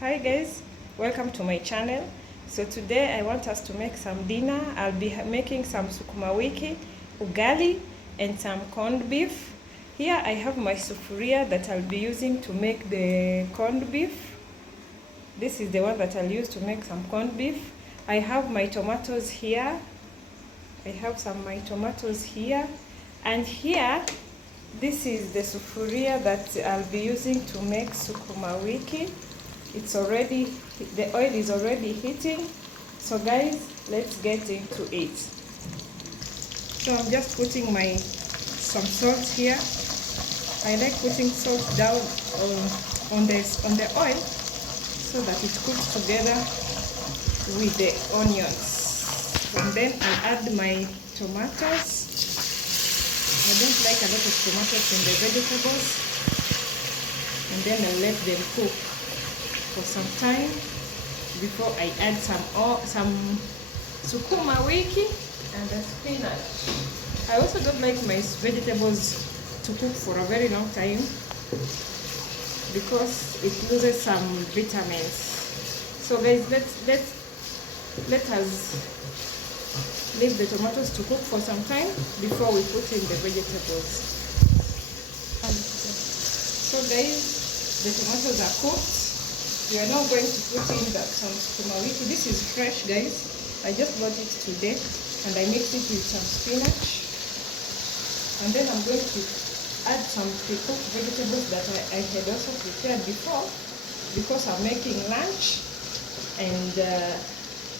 Hi guys, welcome to my channel. So today I want us to make some dinner. I'll be making some sukuma wiki, ugali and some corned beef. Here I have my sufuria that I'll be using to make the corned beef. This is the one that I'll use to make some corned beef. I have my tomatoes here. I have my tomatoes here. And here, this is the sufuria that I'll be using to make sukuma wiki. The oil is already heating. So guys, let's get into it. So I'm just putting some salt here. I like putting salt down on the oil so that it cooks together with the onions. And then I'll add my tomatoes. I don't like a lot of tomatoes in the vegetables. And then I'll let them cook for some time before I add some sukuma wiki and the spinach. I also don't like my vegetables to cook for a very long time because it loses some vitamins. So guys, let us leave the tomatoes to cook for some time before we put in the vegetables. So guys, the tomatoes are cooked. We are now going to put in some sukuma wiki. This is fresh, guys. I just bought it today and I mixed it with some spinach. And then I'm going to add some pre-cooked vegetables that I had also prepared before because I'm making lunch and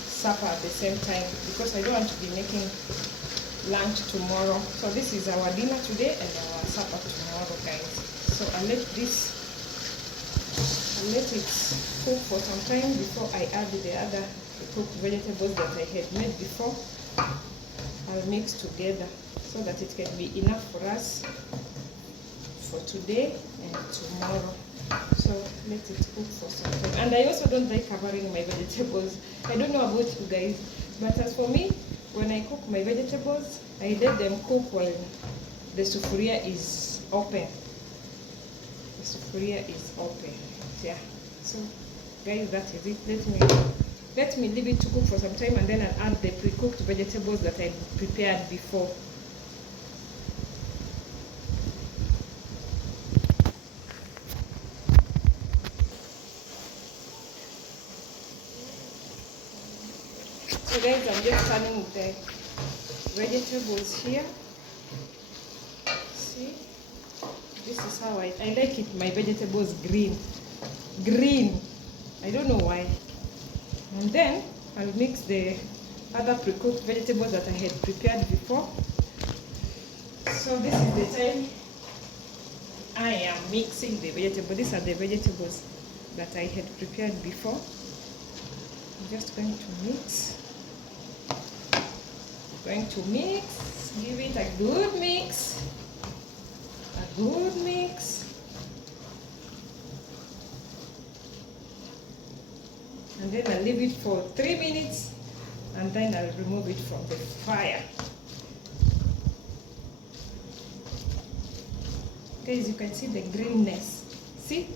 supper at the same time because I don't want to be making lunch tomorrow. So this is our dinner today and our supper tomorrow, guys. So I'll let it cook for some time before I add the other cooked vegetables that I had made before. I'll mix together so that it can be enough for us for today and tomorrow. So let it cook for some time. And I also don't like covering my vegetables. I don't know about you guys, but as for me, when I cook my vegetables, I let them cook while the sufuria is open. The sufuria is open. Yeah. So guys, that is it. Let me leave it to cook for some time and then I'll add the pre-cooked vegetables that I prepared before. So guys, I'm just turning the vegetables here. See? This is how I like it, my vegetables green. I don't know why. And then I'll mix the other pre-cooked vegetables that I had prepared before. So this is the time I am mixing the vegetables. These are the vegetables that I had prepared before. I'm just going to mix. Give it a good mix. And then I'll leave it for 3 minutes and then I'll remove it from the fire. Guys, you can see the greenness. See?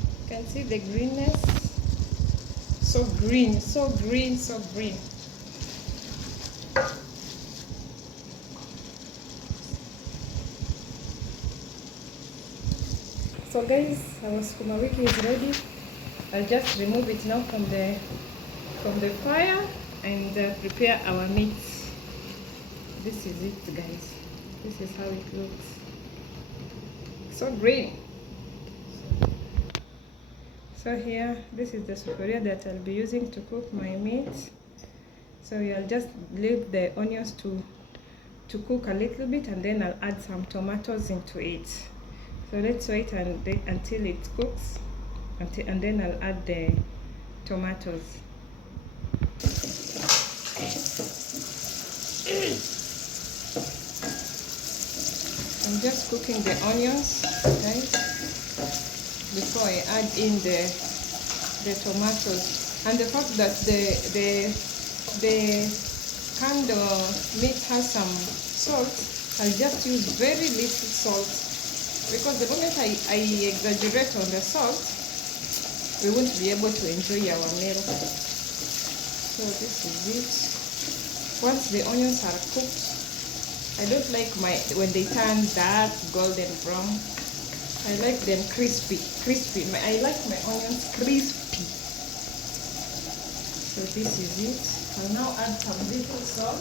You can see the greenness. So green. So guys, our sukuma wiki is ready. I'll just remove it now from the fire and prepare our meat. This is it, guys. This is how it looks. So green. So here, this is the sufuria that I'll be using to cook my meat. So I'll just leave the onions to cook a little bit and then I'll add some tomatoes into it. So let's wait until it cooks and then I'll add the tomatoes. I'm just cooking the onions, guys, before I add in the tomatoes. And the fact that the canned meat has some salt, I'll just use very little salt because the moment I exaggerate on the salt, we won't be able to enjoy our meal. So this is it. Once the onions are cooked, I don't like when they turn dark golden brown. I like them crispy. I like my onions crispy. So this is it. I'll now add some little salt.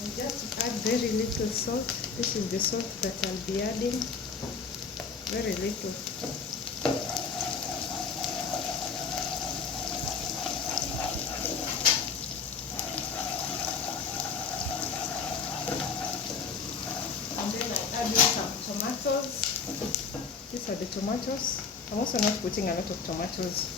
And just add very little salt. This is the salt that I'll be adding. Very little. And then I add in some tomatoes. These are the tomatoes. I'm also not putting a lot of tomatoes.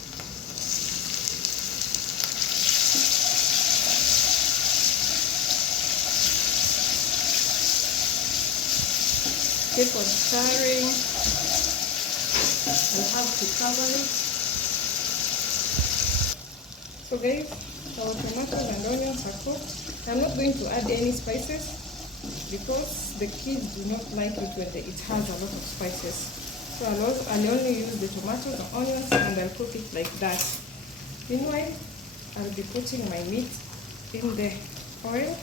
Keep on stirring. We'll have to cover it. So guys, our tomatoes and onions are cooked. I'm not going to add any spices because the kids do not like it when it has a lot of spices. So I'll only use the tomatoes and onions and I'll cook it like that. Meanwhile, I'll be putting my meat in the oil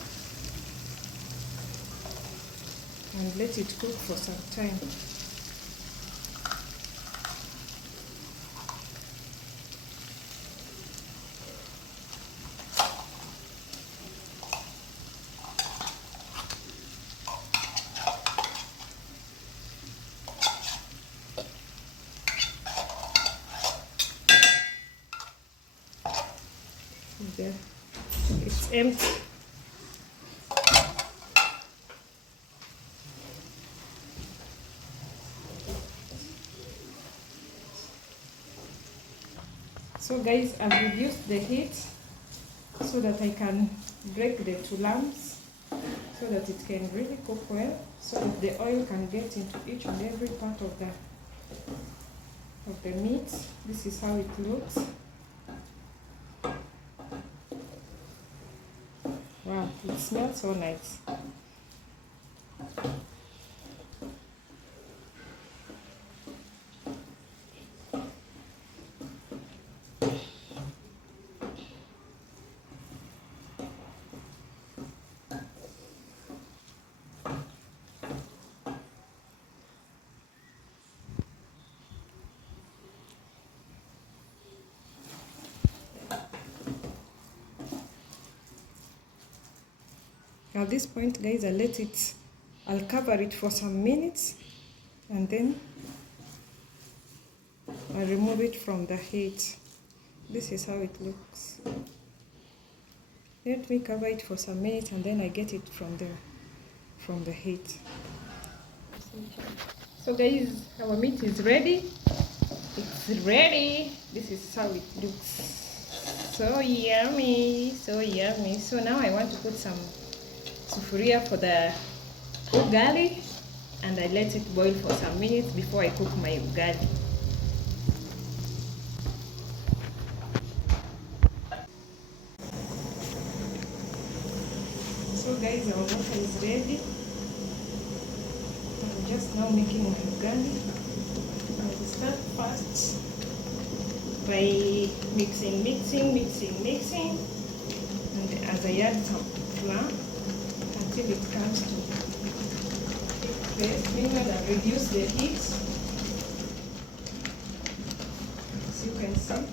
and let it cook for some time. There, it's empty. So guys, I've reduced the heat so that I can break the two lamps so that it can really cook well, so that the oil can get into each and every part of the meat. This is how it looks. Wow, it smells so nice. At this point, guys, I'll cover it for some minutes and then I'll remove it from the heat. This is how it looks. Let me cover it for some minutes and then I get it from the heat. So guys, our meat is ready. It's ready. This is how it looks. So yummy, so yummy. So now I want to put some sufuria for the ugali and I let it boil for some minutes before I cook my ugali. So guys, our water is ready. I'm just now making my ugali. I will start first by mixing, and as I add some flour until it comes to thick paste. Meanwhile, I'll reduce the heat, as you can see.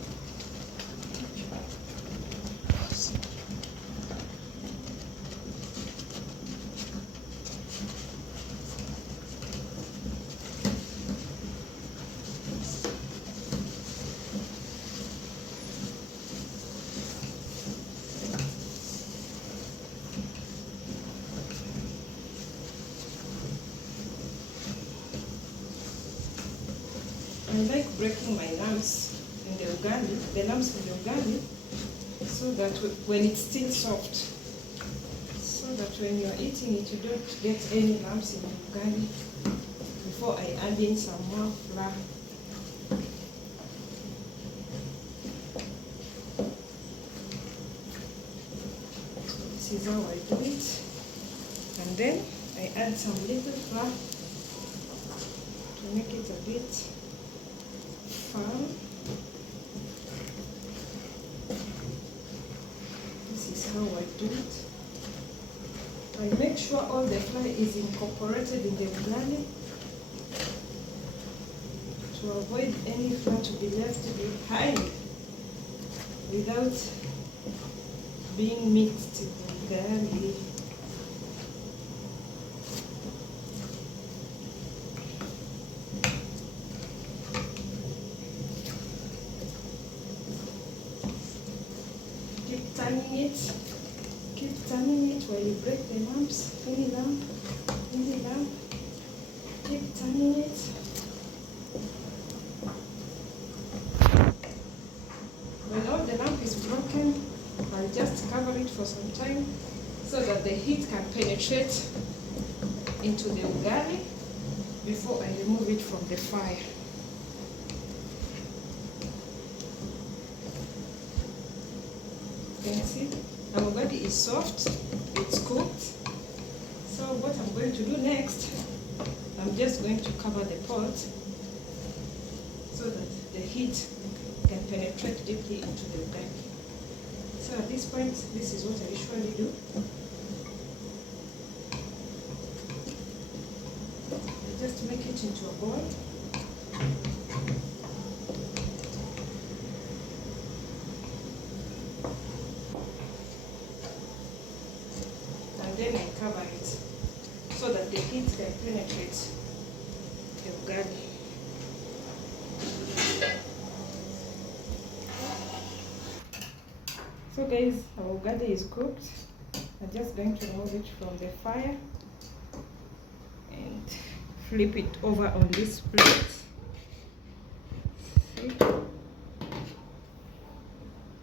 I like breaking my lumps in the ugali, so that when it's still soft, so that when you're eating it, you don't get any lumps in the ugali before I add in some more flour. This is how I do it. then I add some little flour to make it a bit firm. This is how I do it. I make sure all the flour is incorporated in the ugali to avoid any flour to be left behind without being mixed with the ugali. Keep turning it while you break the lumps. Any lump, keep turning it. When all the lump is broken, I'll just cover it for some time so that the heat can penetrate into the ugali before I remove it from the fire. You can see our ugali is soft, it's cooked. So what I'm going to do next, I'm just going to cover the pot so that the heat can penetrate deeply into the ugali. So at this point, this is what I usually do. I just make it into a bowl. And then I cover it so that the heat can penetrate the ugali. So guys, our ugali is cooked. I'm just going to remove it from the fire and flip it over on this plate. See?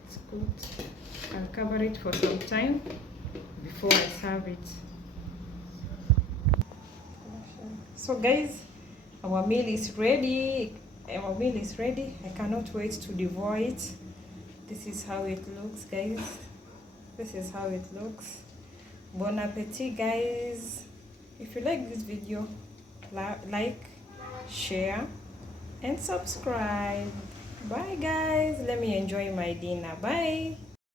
It's cooked. I'll cover it for some time before I serve it. So guys, our meal is ready. Our meal is ready. I cannot wait to devour it. This is how it looks, guys. This is how it looks. Bon appetit, guys. If you like this video, like, share, and subscribe. Bye, guys. Let me enjoy my dinner. Bye.